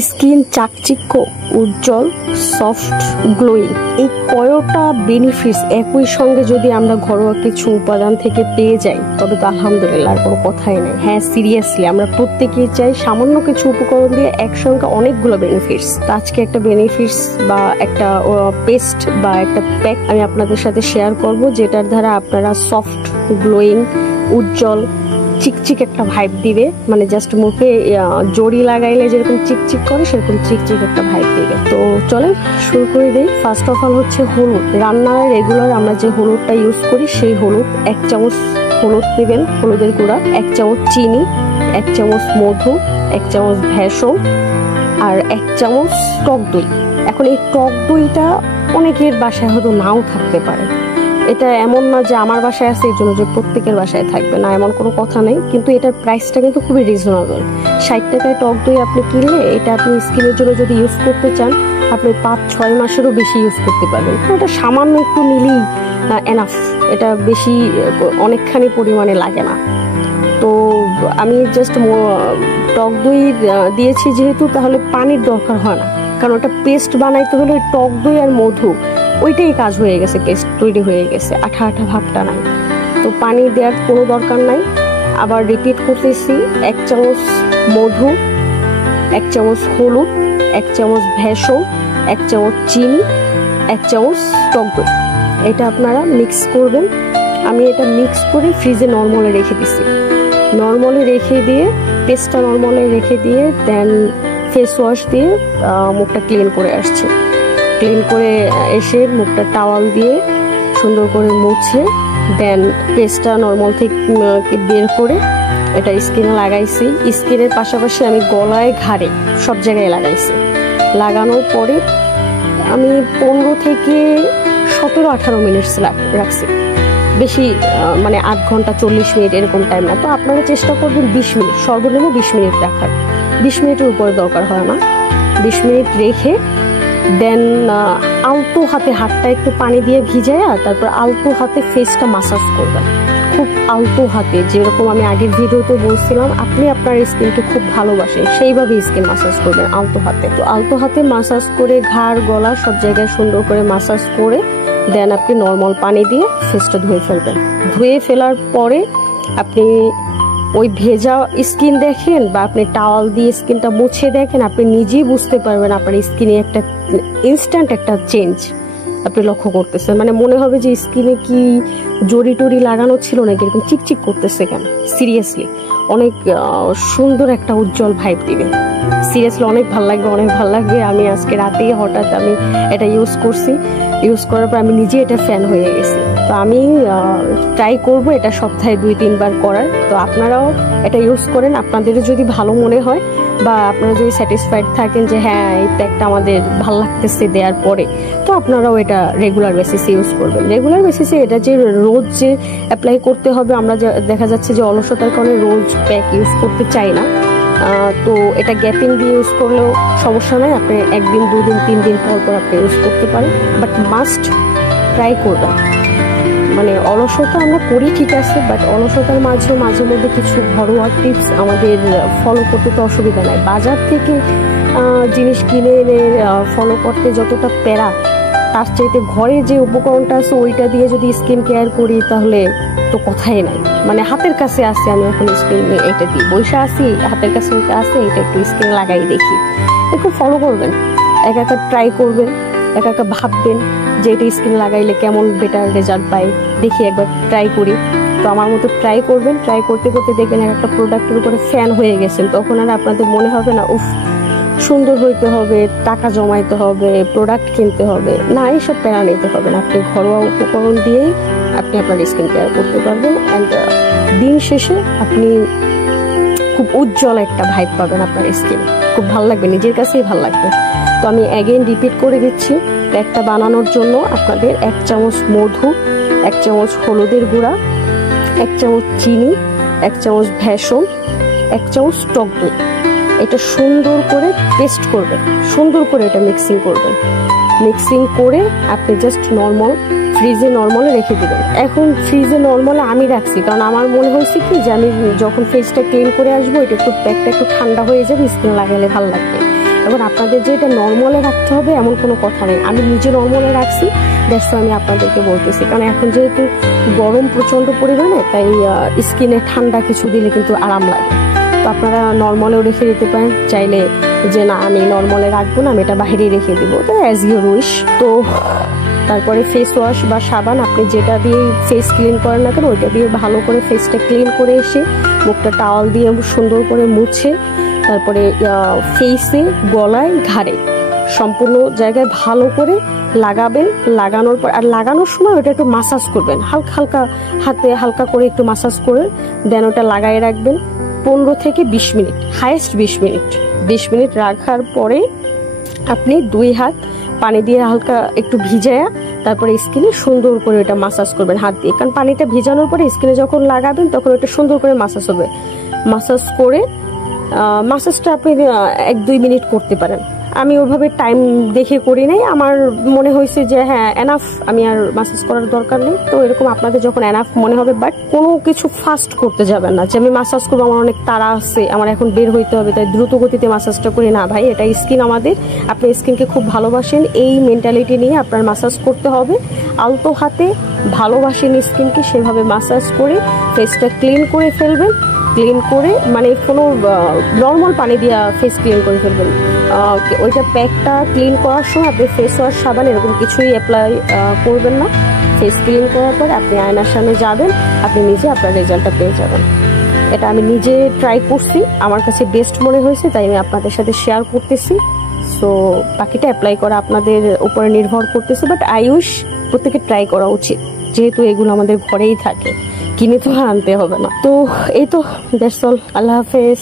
Skin চাকচিক্য, উজ্জ্বল, soft, glowing, এই কয়টা benefits একই সঙ্গে যদি আমরা ঘরোয়া কিছু উপাদান থেকে পেয়ে যাই তবে তো আলহামদুলিল্লাহ, আর কোনো কথাই নেই। হ্যাঁ, সিরিয়াসলি আমরা প্রত্যেকেই চাই সামান্য কিছু উপকরণ দিয়ে একসঙ্গে অনেকগুলো বেনিফিটস। তো আজকে একটা বেনিফিটস বা একটা পেস্ট বা একটা প্যাক আমি আপনাদের সাথে শেয়ার করব, যেটার দ্বারা আপনারা সফট, গ্লোয়িং, উজ্জ্বল, চিকচিক একটা ভাইব দিবে। মানে জাস্ট মুখে জড়ি লাগাইলে যেরকম চিকচিক করে সেরকম চিকচিক একটা ভাইব দিবে। তো চলেন শুরু করে দিই। ফার্স্ট অফ অল হচ্ছে হলুদ। রান্নার রেগুলার আমরা যে হলুদটা ইউজ করি সেই হলুদ, 1 চামচ হলুদ নেবেন, হলুদের গুঁড়া, 1 চামচ চিনি, 1 চামচ মধু, 1 চামচ ভেষজ আর 1 চামচ টক দই। এখন এই টক দইটা অনেকের বাসায় হয়তো নাও থাকতে পারে। এটা এমন না যে আমার বাসায় আছে এর জন্য যে প্রত্যেকের বাসায় থাকবে না, এমন কোনো কথা নেই। কিন্তু এটার প্রাইসটা কিন্তু খুবই রিজনেবল। 60 টাকায় টক দই আপনি কিনলে এটা আপনি স্কিনের জন্য যদি ইউজ করতে চান আপনি 5-6 মাসেরও বেশি ইউজ করতে পারবেন। এটা সামান্য একটু নিলেই এনাফ, এটা বেশি অনেকখানি পরিমাণে লাগে না। তো আমি জাস্ট টক দই দিয়েছি যেহেতু, তাহলে পানির দরকার হয় না, কারণ ওটা পেস্ট বানাইতে হলে টক দই আর মধু ওইটাই কাজ হয়ে গেছে, পেস্ট তৈরি হয়ে গেছে, আঠা আঠা ভাবটা নাই। তো পানি দেওয়ার কোনো দরকার নাই। আবার রিপিট করতেছি, 1 চামচ মধু, 1 চামচ হলুদ, 1 চামচ ভেষজ, 1 চামচ চিনি, 1 চামচ টক দই। এটা আপনারা মিক্স করবেন। আমি এটা মিক্স করে ফ্রিজে নর্মালে রেখে দিছি। নর্মালে রেখে দিয়ে পেস্টটা নর্মালে রেখে দিয়ে দেন ফেস ওয়াশ দিয়ে মুখটা ক্লিন করে আসছি। ক্লিন করে এসে মুখটা টাওয়াল দিয়ে সুন্দর করে মুছে দেন পেস্টটা নর্মাল থেকে বের করে এটা স্কিনে লাগাইছি। স্কিনের পাশাপাশি আমি গলায়, ঘাড়ে সব জায়গায় লাগাইছি। লাগানোর পরে আমি 15 থেকে 17-18 মিনিট রাখছি, বেশি মানে 8 ঘন্টা 40 মিনিট এরকম টাইম না। তো আপনারা চেষ্টা করবেন 20 মিনিট, সর্বনিম্ন 20 মিনিট রাখার। 20 মিনিটের উপরে দরকার হয় না। 20 মিনিট রেখে দেন আলতো হাতে হাতটা একটু পানি দিয়ে ভিজায়া তারপর আলতো হাতে ফেসটা মাসাজ করবেন, খুব আলতো হাতে। যেরকম আমি আগের ভিডিওতে বলছিলাম আপনি আপনার স্কিনকে খুব ভালোবাসেন সেইভাবে স্কিন মাসাজ করবেন আলতো হাতে। তো আলতো হাতে মাসাজ করে ঘাড়, গলা সব জায়গায় সুন্দর করে মাসাজ করে দেন আপনি নর্মাল পানি দিয়ে ফেসটা ধুয়ে ফেলবেন। ধুয়ে ফেলার পরে আপনি ওই ভেজা স্কিন দেখেন বা আপনি টাওয়াল দিয়ে স্কিনটা মুছে দেখেন, আপনি নিজেই বুঝতে পারবেন আপনার স্কিনে একটা ইনস্ট্যান্ট একটা চেঞ্জ আপনি লক্ষ্য করতেছেন। মানে মনে হবে যে স্কিনে কি জড়ি টড়ি লাগানো ছিল নাকি, এরকম চিকচিক করতেছে কেন। সিরিয়াসলি অনেক সুন্দর একটা উজ্জ্বল ভাইব দিবে। সিরিয়াসলি অনেক ভালো লাগবে, অনেক ভালো লাগবে। আমি আজকে রাতেই হঠাৎ আমি এটা ইউজ করছি। ইউজ করার পর আমি নিজে এটা ফ্যান হয়ে গেছি। তো আমি ট্রাই করব এটা সপ্তাহে 2-3 বার করার। তো আপনারাও এটা ইউজ করেন, আপনাদেরও যদি ভালো মনে হয় বা আপনারা যদি স্যাটিসফাইড থাকেন যে হ্যাঁ এই প্যাকটা আমাদের ভালো লাগতেছে দেওয়ার পরে, তো আপনারাও এটা রেগুলার বেসিসে ইউজ করবেন। রেগুলার বেসিসে এটা যে রোজ যে অ্যাপ্লাই করতে হবে, আমরা দেখা যাচ্ছে যে অলসতার কারণে রোজ প্যাক ইউজ করতে চাই না। তো এটা গ্যাপিং দিয়ে ইউজ করলেও সমস্যা নয়, আপনি 1 দিন 2 দিন 3 দিন পর পর আপনি ইউজ করতে পারেন। বাট মাস্ট ট্রাই করবেন। মানে অলসতা আমরা করি ঠিক আছে, বাট অলসতার মাঝে মধ্যে কিছু ঘরোয়া টিপস আমাদের ফলো করতে তো অসুবিধা নাই। বাজার থেকে জিনিস কিনে এনে ফলো করতে যতটা প্যারা, তার চাইতে ঘরে যে উপকরণটা আছে ওইটা দিয়ে যদি স্কিন কেয়ার করি তাহলে তো কথাই নাই। মানে হাতের কাছে আছে, আমি এখন স্কিন এটা দিই বসে আসি, হাতের কাছে ওইটা আছে, এটা একটু স্কিন লাগাই দেখি। একটু ফলো করবেন, একা ট্রাই করবেন, একা ভাববেন যে এটা স্কিন লাগাইলে কেমন বেটার রেজাল্ট পাই, দেখি একবার ট্রাই করি। তো আমার মতো ট্রাই করবেন। ট্রাই করতে করতে দেখবেন একটা প্রোডাক্টের উপরে ফ্যান হয়ে গেছেন, তখন আর আপনাদের মনে হবে না উফ সুন্দর হইতে হবে, টাকা জমাইতে হবে, প্রোডাক্ট কিনতে হবে না, এইসব প্যারা নিতে হবে না। আপনি ঘরোয়া উপকরণ দিয়েই আপনি আপনার স্কিন কেয়ার করতে পারবেন। অ্যান্ড দিন শেষে আপনি খুব উজ্জ্বল একটা ভাইব পাবেন আপনার স্কিনে, খুব ভালো লাগবে, নিজের কাছেই ভালো লাগবে। তো আমি অ্যাগেন রিপিট করে দিচ্ছি, প্যাকটা বানানোর জন্য আপনাদের 1 চামচ মধু, 1 চামচ হলুদের গুঁড়া, 1 চামচ চিনি, 1 চামচ ভেষজ, 1 চামচ টক দই। এটা সুন্দর করে পেস্ট করবেন, সুন্দর করে এটা মিক্সিং করবেন। মিক্সিং করে আপনি জাস্ট নর্মাল ফ্রিজে নর্মালে রেখে দেবেন। এখন ফ্রিজে নর্মালে আমি রাখছি কারণ আমার মনে হয়েছে কি যে আমি যখন ফেসটা ক্লিন করে আসবো এটা একটু প্যাকটা একটু ঠান্ডা হয়ে যাবে, স্কিন লাগালে ভালো লাগবে। এখন আপনাদের যে এটা নর্মালে রাখতে হবে এমন কোনো কথা নেই, আমি নিজে নর্মালে রাখছি, দ্যাটস আমি আপনাদেরকে বলতেছি। কারণ এখন যেহেতু গরম প্রচণ্ড পরিমাণে, তাই স্কিনে ঠান্ডা কিছু দিলে কিন্তু আরাম লাগে। তো আপনারা নর্মালেও রেখে দিতে পারেন, চাইলে যে না আমি নর্মালে রাখবো না, আমি এটা বাইরেই রেখে দিব, তো অ্যাজ ইউর উইশ। তো তারপরে ফেস ওয়াশ বা সাবান আপনি যেটা দিয়ে ফেস ক্লিন করেন না কেন, ওইটা দিয়ে ভালো করে ফেসটা ক্লিন করে এসে মুখটা টাওয়াল দিয়ে সুন্দর করে মুছে, তারপরে ফেসে, গলায়, ঘাড়ে সম্পূর্ণ জায়গায় ভালো করে লাগাবেন। লাগানোর পর আর লাগানোর সময় ওটা একটু মাসাজ করবেন, হালকা হালকা হাতে হালকা করে একটু মাসাজ করে দেন ওটা লাগাই রাখবেন 15 থেকে 20 মিনিট, হাইয়েস্ট 20 মিনিট। 20 মিনিট রাখার পরে আপনি 2 হাত পানি দিয়ে হালকা একটু ভিজায়া তারপরে স্কিনে সুন্দর করে ওটা মাসাজ করবেন হাত দিয়ে, কারণ পানিটা ভিজানোর পরে স্কিনে যখন লাগাবেন তখন ওটা সুন্দর করে মাসাজ হবে। মাসাজ করে মাসাজটা আপনি 1-2 মিনিট করতে পারেন। আমি ওইভাবে টাইম দেখে করি নাই, আমার মনে হয়েছে যে হ্যাঁ এনাফ, আমি আর মাসাজ করার দরকার নেই। তো এরকম আপনাদের যখন এনাফ মনে হবে, বাট কোনো কিছু ফাস্ট করতে যাবেন না যে আমি মাসাজ করবো, আমার অনেক তাড়া আছে, আমার এখন বের হইতে হবে তাই দ্রুত গতিতে মাসাজটা করি না। ভাই এটা স্কিন আমাদের, আপনি স্কিনকে খুব ভালোবাসেন, এই মেন্টালিটি নিয়ে আপনার মাসাজ করতে হবে। আলতো হাতে ভালোবাসেন স্কিনকে, সেভাবে মাসাজ করে ফেসটা ক্লিন করে ফেলবেন। ক্লিন করে মানে কোনো নর্মাল পানি দিয়ে ফেস ক্লিন করে ফেলবেন। ওইটা প্যাকটা ক্লিন করার সময় আপনি ফেস ওয়াশ, সাবান এরকম কিছুই অ্যাপ্লাই করবেন না। ফেস ক্লিন করার পর আপনি আয়নার সামনে যাবেন, আপনি নিজে আপনার রেজাল্টটা পেয়ে যাবেন। এটা আমি নিজে ট্রাই করছি, আমার কাছে বেস্ট মনে হয়েছে, তাই আমি আপনাদের সাথে শেয়ার করতেছি। সো বাকিটা অ্যাপ্লাই করা আপনাদের উপরে নির্ভর করতেছে, বাট আই উইশ প্রত্যেকে ট্রাই করা উচিত, যেহেতু এগুলো আমাদের ঘরেই থাকে, কিনে তো আনতে হবে না। তো এই তো দ্যাটস অল, আল্লাহ হাফেজ।